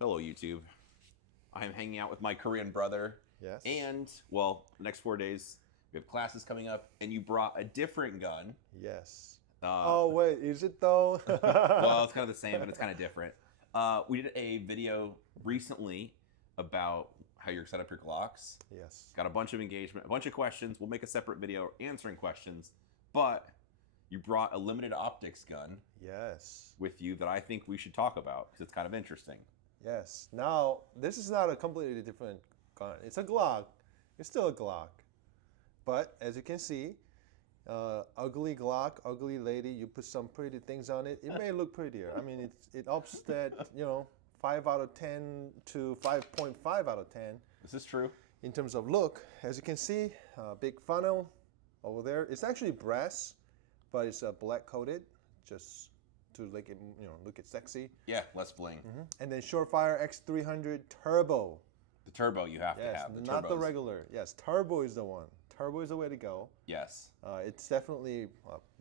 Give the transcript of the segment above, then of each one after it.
Hello, YouTube. I am hanging out with my Korean brother. Yes. And, well, the next 4 days, we have classes coming up, and you brought a different gun. Yes. Uh, Oh, wait, is it though? Well, it's kind of the same, but it's kind of different. We did a video recently about how you set up your Glocks. Yes. Got a bunch of engagement, a bunch of questions. We'll make a separate video answering questions. But you brought a limited optics gun Yes. with you that I think we should talk about because it's kind of interesting. Yes. Now, this is not a completely different gun. It's a Glock. It's still a Glock. But as you can see, ugly Glock, ugly lady, you put some pretty things on it, it may look prettier. I mean, it ups that, 5 out of 10 to 5.5 out of 10 Is this true? in terms of look. As you can see, big funnel over there. It's actually brass, but it's black coated, just to make it, look it sexy. Yeah, less bling. And then Surefire X300 Turbo. The turbo you have to Yes, have. not the turbos. regular. Yes, Turbo is the one. Turbo is the way to go. Yes. It's definitely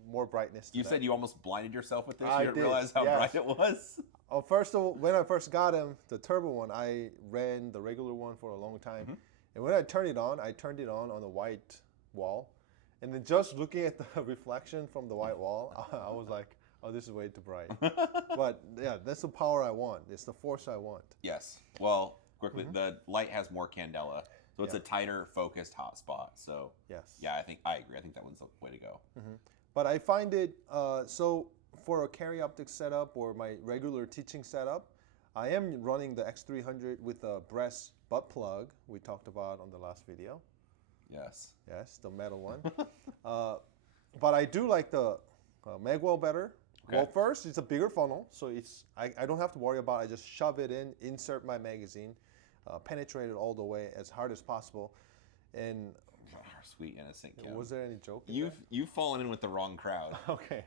more brightness to You that. said you almost blinded yourself with this. I You didn't did, realize how yes. bright it was. Oh, when I first got him, the Turbo one, I ran the regular one for a long time. And when I turned it on the white wall. And then just looking at the reflection from the white wall, I was like, oh, this is way too bright. But yeah, that's the power I want. It's the force I want. Yes. Well, quickly, the light has more candela, so it's a tighter, focused hotspot. So Yes. yeah, I agree. I think that one's the way to go. But I find it, so for a carry optics setup or my regular teaching setup, I am running the X300 with a brass butt plug we talked about on the last video. Yes. Yes, the metal one. But I do like the magwell better. Okay. Well, first, it's a bigger funnel, so I don't have to worry about it. I just shove it in, insert my magazine, penetrate it all the way as hard as possible. And Oh, sweet innocent Kim. was there any joke in You've fallen in with the wrong crowd. there? Okay.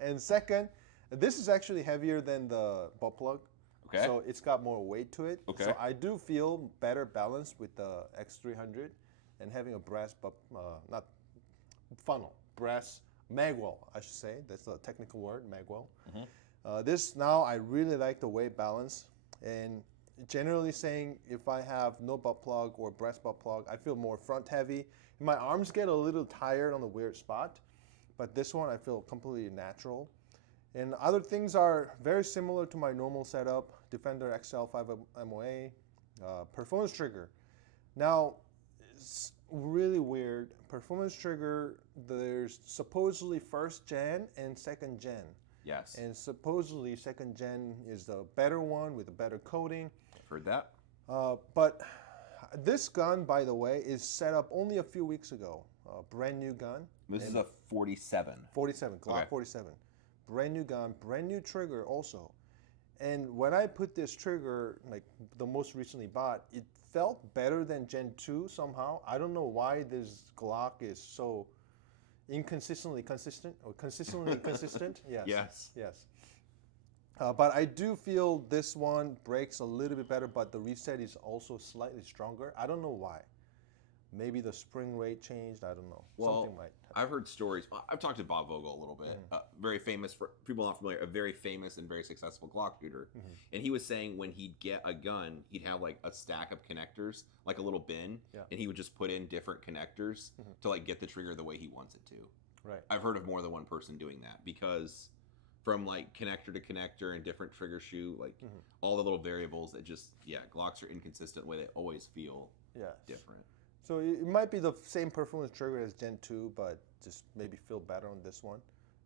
And second, this is actually heavier than the butt plug. Okay. So it's got more weight to it. Okay. So I do feel better balanced with the X300 and having a brass, not funnel, brass magwell, I should say. That's the technical word, magwell. This now, I really like the weight balance. And generally saying, if I have no butt plug or brass butt plug, I feel more front heavy. And my arms get a little tired on the weird spot. But this one, I feel completely natural. And other things are very similar to my normal setup. Defender XL5 MOA, performance trigger. Now, it's really weird. Performance trigger, there's supposedly first gen and second gen. Yes. And supposedly second gen is the better one with a better coating. I've heard that. But this gun, by the way, is set up only a few weeks ago. A brand new gun. This is a 47. 47, Glock Okay. 47. Brand new gun, brand new trigger also. And when I put this trigger, like the most recently bought, it felt better than Gen 2 somehow. I don't know why this Glock is so inconsistently consistent or consistently inconsistent. Yes. Yes. Yes. But I do feel this one breaks a little bit better, but the reset is also slightly stronger. I don't know why. Maybe the spring rate changed. I don't know. Well, Something might. I've heard stories. I've talked to Bob Vogel a little bit. Very famous, for people not familiar, a very famous and very successful Glock shooter. And he was saying when he'd get a gun, he'd have like a stack of connectors, like a little bin, Yeah. and he would just put in different connectors to like get the trigger the way he wants it to. Right. I've heard of more than one person doing that because from like connector to connector and different trigger shoot, like all the little variables, it just, Glocks are inconsistent the way they always feel Yes. different. So it might be the same performance trigger as Gen 2, but just maybe feel better on this one.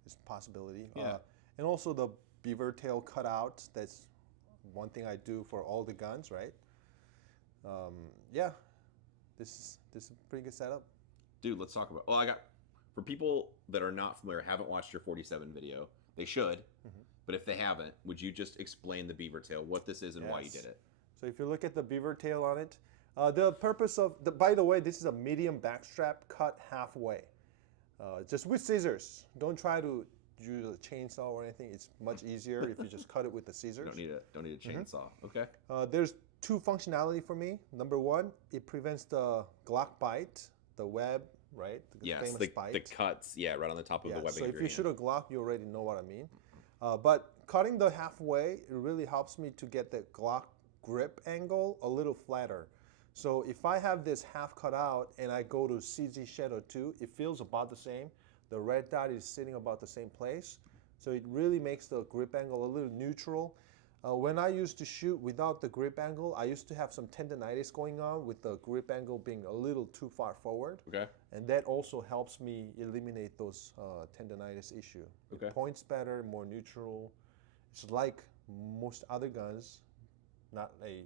It's a possibility. Yeah. And also the beaver tail cutout. That's one thing I do for all the guns, right? Yeah, this is a pretty good setup. Dude, let's talk about. Well, for people that are not familiar, haven't watched your 47 video, they should. But if they haven't, would you just explain the beaver tail, what this is, and why you Yes. did it? So if you look at the beaver tail on it, the purpose of by the way, this is a medium backstrap cut halfway, just with scissors. Don't try to use a chainsaw or anything. It's much easier if you just cut it with the scissors. Don't need a chainsaw. Okay. There's two functionality for me. Number one, it prevents the Glock bite, the web, right? The Yes, famous the bite. cuts, right on the top of the webbing. So of if your you hand. shoot a Glock, you already know what I mean. But cutting the halfway, it really helps me to get the Glock grip angle a little flatter. So if I have this half cut out and I go to CZ Shadow 2, it feels about the same. The red dot is sitting about the same place. So it really makes the grip angle a little neutral. When I used to shoot without the grip angle, I used to have some tendonitis going on with the grip angle being a little too far forward. Okay. And that also helps me eliminate those tendonitis issue. Okay. It points better, more neutral. It's like most other guns, not a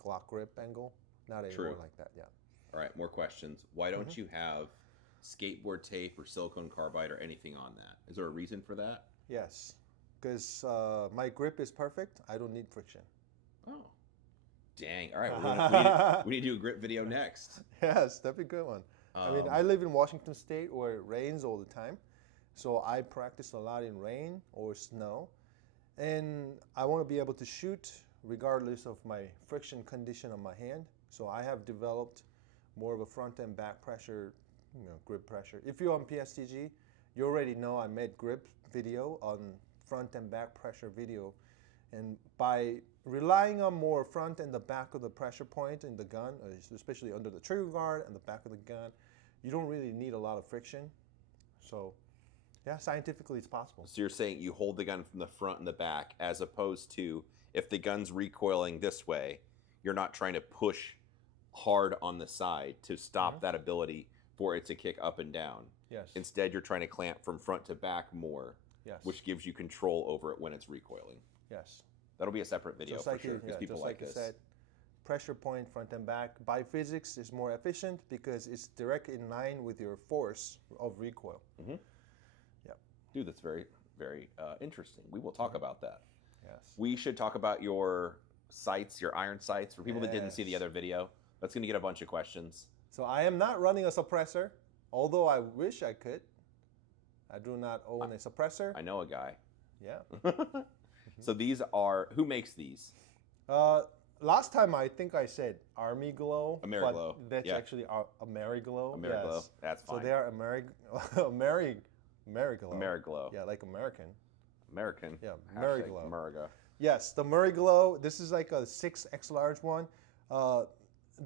Glock grip angle, not anymore like that, yeah. All right, more questions. Why don't you have skateboard tape or silicone carbide or anything on that? Is there a reason for that? Yes, because my grip is perfect. I don't need friction. Oh, dang. All right, we need to do a grip video next. Yes, that'd be a good one. I mean, I live in Washington State where it rains all the time. So I practice a lot in rain or snow. And I want to be able to shoot regardless of my friction condition on my hand. So I have developed more of a front and back pressure, grip pressure. If you're on PSTG, you already know I made grip video on front and back pressure video. And by relying on more front and the back of the pressure point in the gun, especially under the trigger guard and the back of the gun, you don't really need a lot of friction. So yeah, scientifically it's possible. So you're saying you hold the gun from the front and the back, as opposed to if the gun's recoiling this way, you're not trying to push hard on the side to stop that ability for it to kick up and down. Yes. Instead, you're trying to clamp from front to back more, which gives you control over it when it's recoiling. Yes. That'll be a separate video for sure, because people just like you this. said, pressure point front and back by physics is more efficient because it's direct in line with your force of recoil. Yeah. Dude, that's very, very interesting. We will talk about that. Yes. We should talk about your sights, your iron sights. For people that didn't see the other video, that's going to get a bunch of questions. So I am not running a suppressor, although I wish I could. I do not own a suppressor. I know a guy. Yeah. So these are, who makes these? Last time I think I said Army Glow. Ameriglow. But that's actually Ameriglow. Ameriglow. Yes. That's fine. So they are Ameriglow. Ameriglow. Yeah, like American. American. Yeah, Hashtag Ameriglow. America. Yes, the Ameriglow. This is like a 6X large one.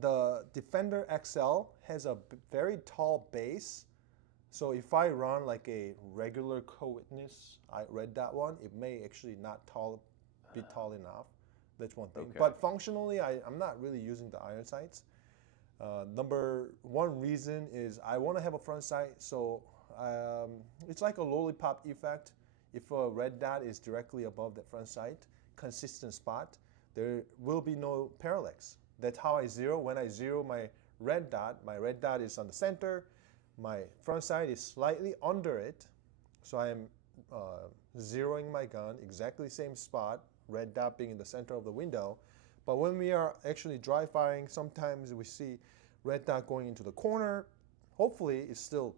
The Defender XL has a very tall base. So if I run like a regular co-witness red dot one, it may actually not be tall enough. That's one thing. Okay. But functionally, I'm not really using the iron sights. Number one reason is I want to have a front sight, so it's like a lollipop effect. If a red dot is directly above the front sight, consistent spot, there will be no parallax. That's how I zero. When I zero my red dot is on the center. My front sight is slightly under it, so I am zeroing my gun exactly same spot, red dot being in the center of the window. But when we are actually dry firing, sometimes we see red dot going into the corner. Hopefully it's still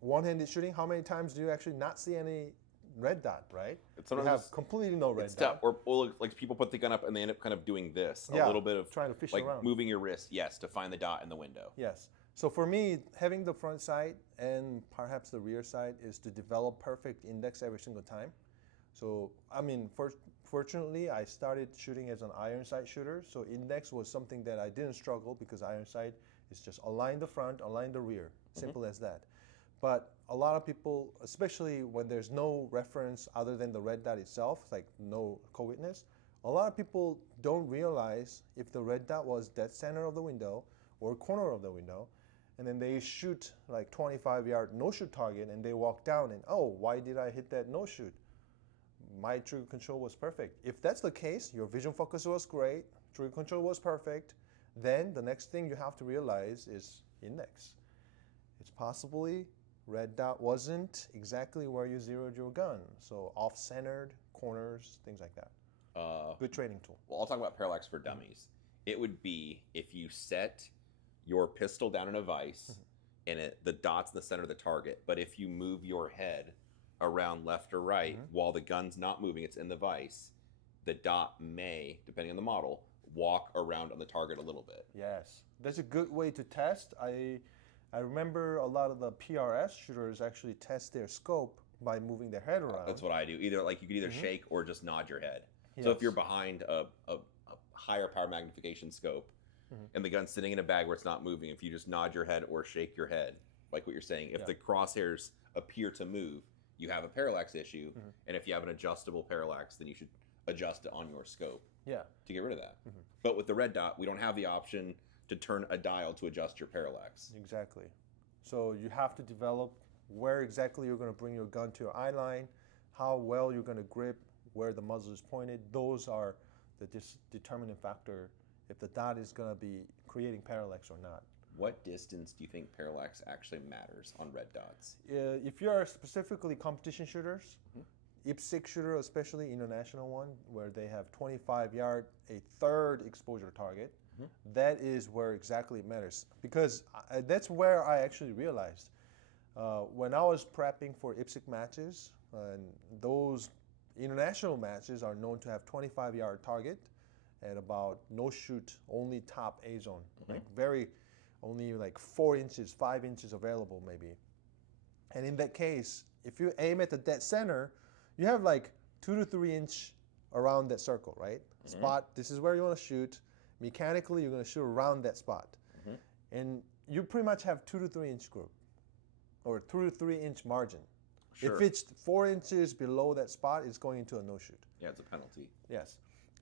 one-handed shooting. How many times do you actually not see any red dot, right? You have completely no red dot. Or like people put the gun up and they end up kind of doing this, a little bit of trying to fish like around. moving your wrist, to find the dot in the window. Yes. So for me, having the front sight and perhaps the rear sight is to develop perfect index every single time. So, I mean, fortunately, I started shooting as an iron sight shooter. So index was something that I didn't struggle because iron sight is just align the front, align the rear. Simple as that. But a lot of people, especially when there's no reference other than the red dot itself, like no co-witness, a lot of people don't realize if the red dot was dead center of the window or corner of the window, and then they shoot like 25-yard no-shoot target and they walk down and, oh, why did I hit that no-shoot? My trigger control was perfect. If that's the case, your vision focus was great, trigger control was perfect, then the next thing you have to realize is index. It's possibly red dot wasn't exactly where you zeroed your gun. So off-centered, corners, things like that. Good training tool. Well, I'll talk about parallax for dummies. It would be if you set your pistol down in a vise and the dot's in the center of the target, but if you move your head around left or right while the gun's not moving, it's in the vise, the dot may, depending on the model, walk around on the target a little bit. Yes, that's a good way to test. I remember a lot of the PRS shooters actually test their scope by moving their head around. That's what I do. Either like you could either shake or just nod your head. So if you're behind a higher power magnification scope and the gun's sitting in a bag where it's not moving, if you just nod your head or shake your head, like what you're saying, if the crosshairs appear to move, you have a parallax issue. And if you have an adjustable parallax, then you should adjust it on your scope to get rid of that. But with the red dot, we don't have the option to turn a dial to adjust your parallax. Exactly. So you have to develop where exactly you're going to bring your gun to your eye line, how well you're going to grip, where the muzzle is pointed. Those are the determining factor if the dot is going to be creating parallax or not. What distance do you think parallax actually matters on red dots? If you're specifically competition shooters, USPSA shooter, especially international one, where they have 25 yard, a third exposure target, that is where exactly it matters. Because that's where I actually realized when I was prepping for USPSA matches, and those international matches are known to have 25 yard target at about no shoot, only top A zone, like only like 4 inches, 5 inches available maybe. And in that case, if you aim at the dead center, you have like 2 to 3 inch around that circle, right? Spot, this is where you want to shoot. Mechanically, you're going to shoot around that spot. And you pretty much have 2 to 3 inch group or 2 to 3 inch margin. If it's 4 inches below that spot, it's going into a no shoot. Yeah, it's a penalty. Yes.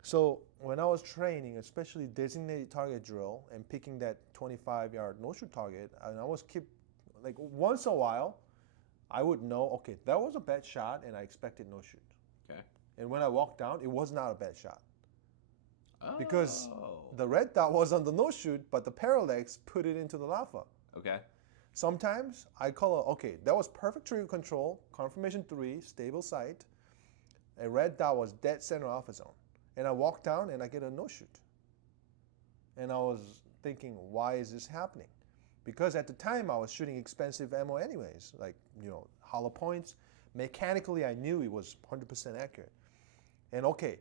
So when I was training, especially designated target drill and picking that 25 yard no shoot target, and I was like once in a while, I would know, okay, that was a bad shot and I expected no shoot. Okay. And when I walked down, it was not a bad shot. Because the red dot was on the no shoot, but the parallax put it into the lava. Okay. Sometimes I call it, okay, that was perfect trigger control, confirmation 3, stable sight, and red dot was dead center alpha zone. And I walk down and I get a no shoot. And I was thinking, why is this happening? Because at the time I was shooting expensive ammo anyways, like, hollow points. Mechanically, I knew it was 100% accurate. And okay,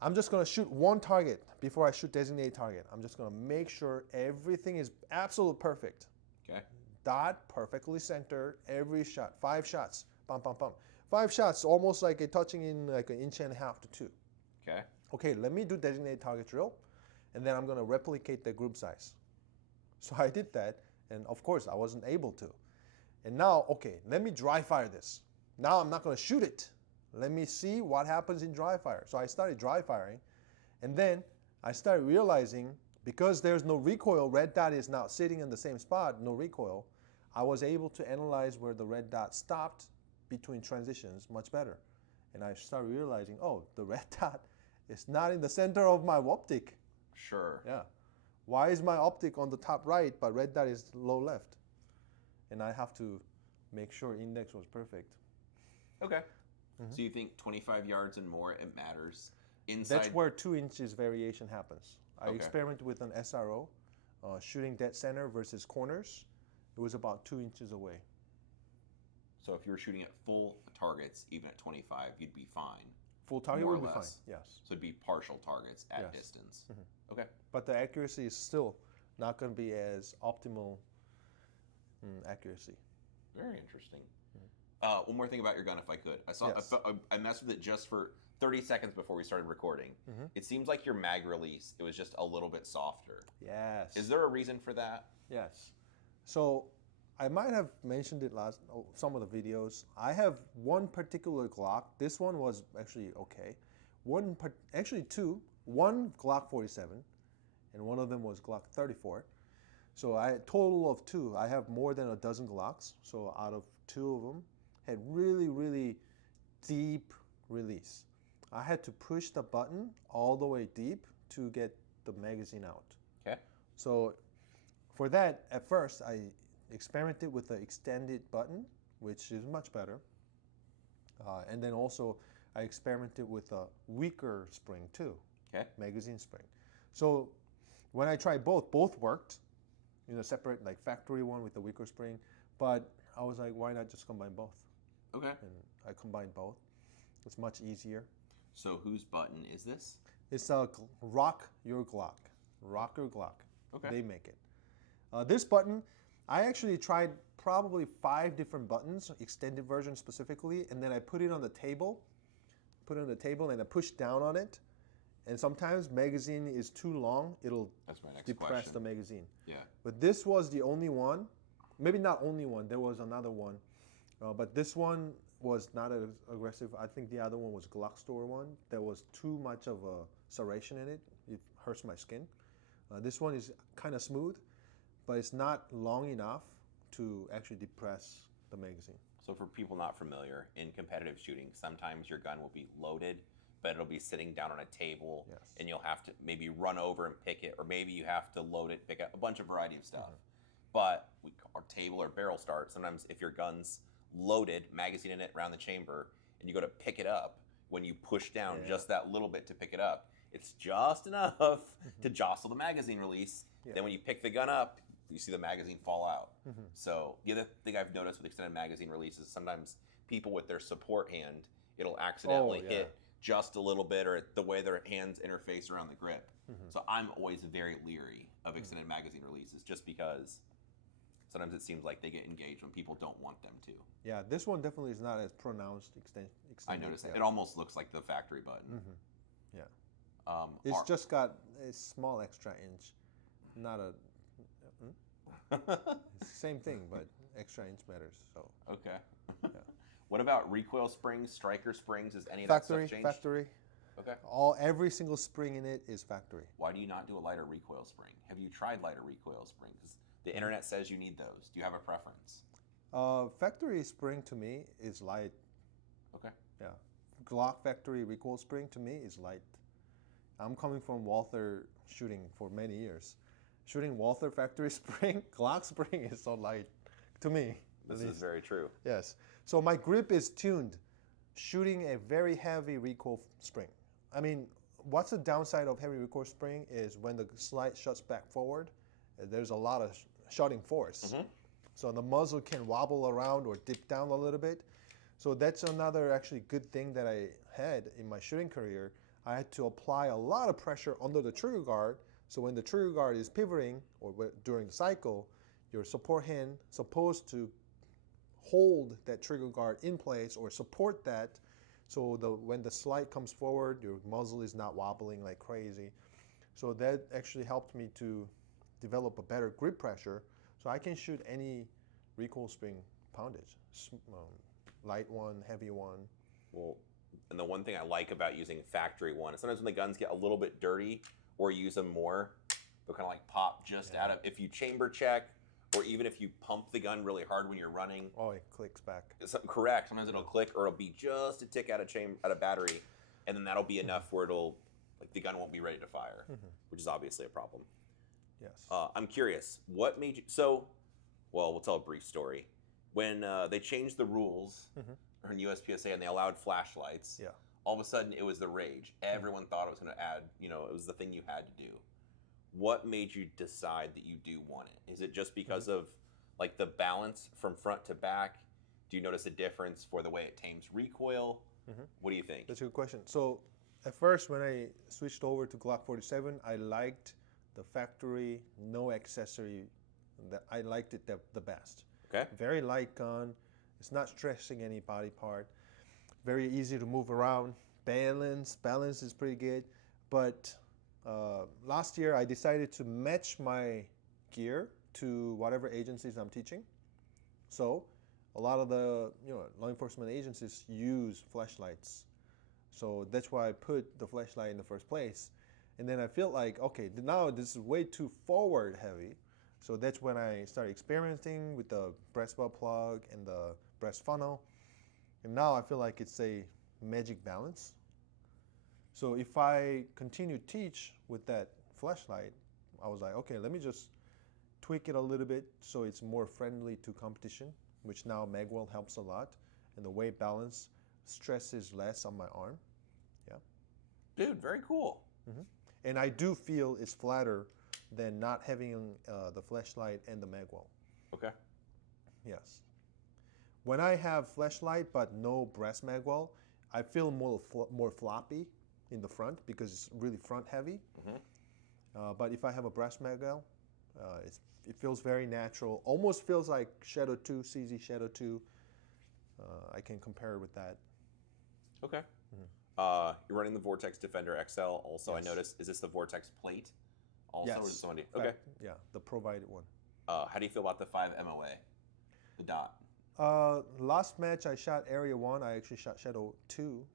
I'm just gonna shoot one target before I shoot designated target. I'm just gonna make sure everything is absolute perfect. Okay. Dot perfectly centered, every shot, 5 shots, bum, bum, bum. 5 shots, almost like a touching in like 1.5 inches to 2. Okay. Okay, let me do designated target drill, and then I'm gonna replicate the group size. So I did that, and of course I wasn't able to. And now, okay, let me dry fire this. Now I'm not gonna shoot it. Let me see what happens in dry fire. So I started dry firing, and then I started realizing because there's no recoil, red dot is now sitting in the same spot, no recoil, I was able to analyze where the red dot stopped between transitions much better. And I started realizing, oh, the red dot is not in the center of my optic. Sure. Yeah. Why is my optic on the top right, but red dot is low left? And I have to make sure index was perfect. Okay. So you think 25 yards and more, it matters? Inside. That's where 2 inches variation happens. I experimented with an SRO, shooting dead center versus corners. It was about 2 inches away. So if you were shooting at full targets, even at 25, you'd be fine. Full target would be fine, yes. So it'd be partial targets at distance. Okay. But the accuracy is still not going to be as optimal accuracy. Very interesting. One more thing about your gun, if I could. I messed with it just for 30 seconds before we started recording. It seems like your mag release, it was just a little bit softer. Yes. Is there a reason for that? Yes. So I might have mentioned it some of the videos. I have one particular Glock. This one was actually okay. Actually two. One Glock 47, and one of them was Glock 34. So total of 2. I have more than a dozen Glocks. So out of 2 of them, had really, really deep release. I had to push the button all the way deep to get the magazine out. Okay. So for that, at first, I experimented with the extended button, which is much better. And then also, I experimented with a weaker spring too. Okay. Magazine spring. So when I tried both worked. Separate like factory one with the weaker spring. But I was like, why not just combine both? Okay. And I combined both. It's much easier. So whose button is this? It's a Rock Your Glock. Rock Your Glock. Okay. They make it. This button, I actually tried probably 5 different buttons, extended version specifically, and then I put it on the table, and I push down on it. And sometimes magazine is too long, it'll That's my next depress question. the magazine. Yeah. But this was the only one, maybe not only one, there was another one. But this one was not as aggressive. I think the other one was Glock store one. There was too much of a serration in it. It hurts my skin. This one is kind of smooth, but it's not long enough to actually depress the magazine. So for people not familiar, in competitive shooting, sometimes your gun will be loaded, but it'll be sitting down on a table, Yes. and you'll have to maybe run over and pick it, or maybe you have to load it, pick up a bunch of variety of stuff. But our table or barrel start, sometimes if your gun's loaded, magazine in it, around the chamber, and you go to pick it up, when you push down just that little bit to pick it up, it's just enough to jostle the magazine release. Then when you pick the gun up, you see the magazine fall out. So the other thing I've noticed with extended magazine releases, sometimes people with their support hand, it'll accidentally hit just a little bit, or the way their hands interface around the grip. So I'm always very leery of extended magazine releases, just because sometimes it seems like they get engaged when people don't want them to. Yeah, this one definitely is not as pronounced extended. I noticed that. It almost looks like the factory button. Yeah. It's just got a small extra inch, not a. It's the same thing, but extra inch matters. So. Okay. Yeah. What about recoil springs, striker springs? Is any of Factory, that stuff changed? factory. Okay. Every single spring in it is factory. Why do you not do a lighter recoil spring? Have you tried lighter recoil springs? 'Cause the internet says you need those. Do you have a preference? Factory spring to me is light. Okay. Yeah. Glock factory recoil spring to me is light. I'm coming from Walther shooting for many years. Shooting Walther factory spring, Glock spring is so light to me. This is very true. Yes. So my grip is tuned, shooting a very heavy recoil spring. I mean, what's the downside of heavy recoil spring is when the slide shuts back forward, there's a lot of shutting force. So the muzzle can wobble around or dip down a little bit. So that's another actually good thing that I had in my shooting career. I had to apply a lot of pressure under the trigger guard. So when the trigger guard is pivoting or during the cycle, your support hand supposed to hold that trigger guard in place or support that, so when the slide comes forward, your muzzle is not wobbling like crazy. So that actually helped me to develop a better grip pressure, so I can shoot any recoil spring poundage, light one, heavy one. Well, and the one thing I like about using factory one is sometimes when the guns get a little bit dirty or use them more, they'll kind of like pop just out of, if you chamber check, or even if you pump the gun really hard when you're running. Oh, it clicks back. Correct. Sometimes it'll click, or it'll be just a tick out of battery, and then that'll be enough where it'll, like, the gun won't be ready to fire, which is obviously a problem. Yes. I'm curious, what made you, we'll tell a brief story. When they changed the rules in USPSA and they allowed flashlights, all of a sudden it was the rage. Everyone thought it was going to add, it was the thing you had to do. What made you decide that you do want it? Is it just because of like the balance from front to back? Do you notice a difference for the way it tames recoil? What do you think? That's a good question. So at first when I switched over to Glock 47, I liked the factory, no accessory. I liked it the best. Okay. Very light gun. It's not stressing any body part. Very easy to move around. Balance is pretty good. But last year I decided to match my gear to whatever agencies I'm teaching. So a lot of the law enforcement agencies use flashlights. So that's why I put the flashlight in the first place. And then I feel like, okay, now this is way too forward heavy. So that's when I started experimenting with the breast butt plug and the breast funnel. And now I feel like it's a magic balance. So if I continue to teach with that flashlight, I was like, okay, let me just tweak it a little bit so it's more friendly to competition, which now magwell helps a lot. And the weight balance stresses less on my arm. Yeah. Dude, very cool. And I do feel it's flatter than not having the flashlight and the magwell. Okay. Yes. When I have flashlight but no breast magwell, I feel more floppy in the front because it's really front heavy. But if I have a breast magwell, It feels very natural. Almost feels like Shadow 2, CZ Shadow 2. I can compare it with that. Okay. You're running the Vortex Defender XL. Also, Yes. I noticed, is this the Vortex plate? Also, Yes. or is it somebody? In Okay. fact, yeah, the provided one. How do you feel about the 5 MOA? The dot. Last match I shot Area 1. I actually shot Shadow 2.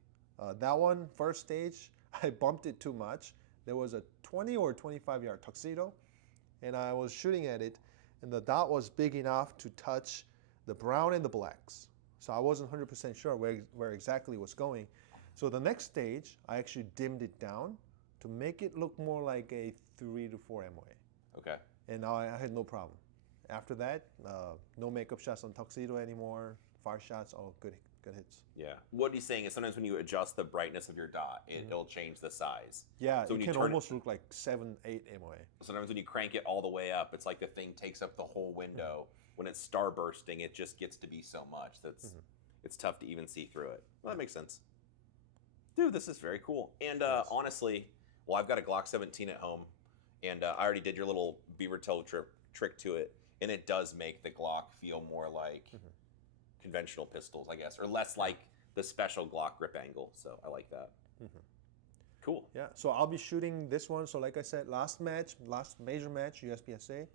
That one, first stage, I bumped it too much. There was a 20 or 25 yard tuxedo, and I was shooting at it, and the dot was big enough to touch the brown and the blacks. So I wasn't 100% sure where exactly it was going. So the next stage, I actually dimmed it down to make it look more like a 3 to 4 MOA. Okay. And I had no problem. After that, no makeup shots on tuxedo anymore. Far shots, all good hits. Yeah. What he's saying is sometimes when you adjust the brightness of your dot, it'll change the size. Yeah, So when it you can turn almost look like 7, 8 MOA. Sometimes when you crank it all the way up, it's like the thing takes up the whole window. When it's starbursting, it just gets to be so much that's it's tough to even see through it. Well, that makes sense. Dude, this is very cool. And honestly, well, I've got a Glock 17 at home, and I already did your little beaver tail trick to it, and it does make the Glock feel more like conventional pistols, I guess, or less like the special Glock grip angle. So I like that. Cool. Yeah, so I'll be shooting this one. So like I said, last major match, USPSA,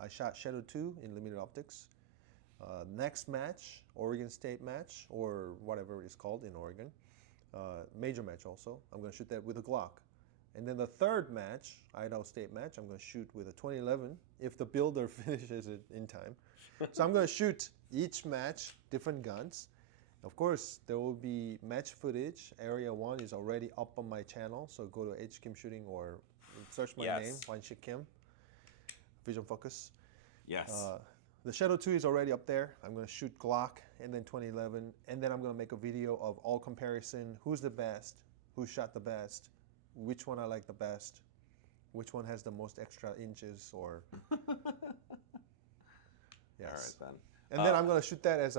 I shot Shadow 2 in limited optics. Next match, Oregon State match, or whatever it's called in Oregon. Major match also. I'm going to shoot that with a Glock. And then the third match, Idaho State match, I'm going to shoot with a 2011 if the builder finishes it in time. So I'm going to shoot each match, different guns. Of course, there will be match footage. Area 1 is already up on my channel, so go to H Kim Shooting or search my name, Hwansik Kim, Vision Focus. Yes. The Shadow 2 is already up there. I'm going to shoot Glock and then 2011, and then I'm going to make a video of all comparison, who's the best, who shot the best, which one I like the best, which one has the most extra inches, or... Yes. All right, then. And then I'm going to shoot that as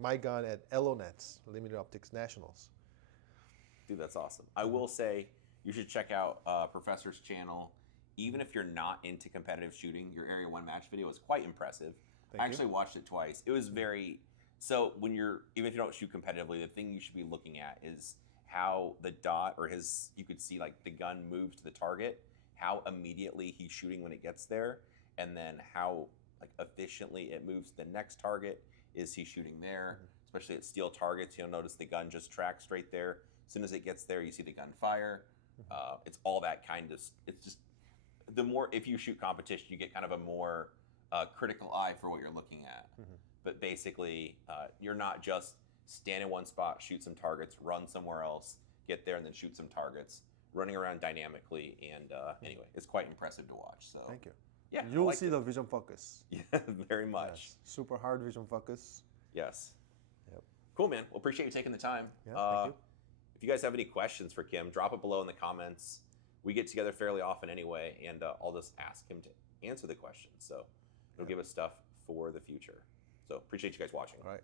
my gun at LONETS, Limited Optics Nationals. Dude, that's awesome. I will say you should check out Professor's channel. Even if you're not into competitive shooting, your Area 1 match video is quite impressive. I actually watched it twice. It was very... So when you're... Even if you don't shoot competitively, the thing you should be looking at is how the dot or his... You could see like the gun moves to the target, how immediately he's shooting when it gets there, and then how like efficiently it moves to the next target. Is he shooting there? Especially at steel targets, you'll notice the gun just tracks straight there. As soon as it gets there, you see the gun fire. It's all that kind of... It's just... The more, if you shoot competition, you get kind of a more critical eye for what you're looking at. But basically, you're not just stand in one spot, shoot some targets, run somewhere else, get there and then shoot some targets, running around dynamically. And anyway, it's quite impressive to watch. So thank you. Yeah, you'll see the vision focus. Yeah, very much. Yes. Super hard vision focus. Yes. Yep. Cool, man. Well, appreciate you taking the time. Yeah, thank you. If you guys have any questions for Kim, drop it below in the comments. We get together fairly often anyway, and I'll just ask him to answer the questions. So it'll give us stuff for the future. So appreciate you guys watching. All right.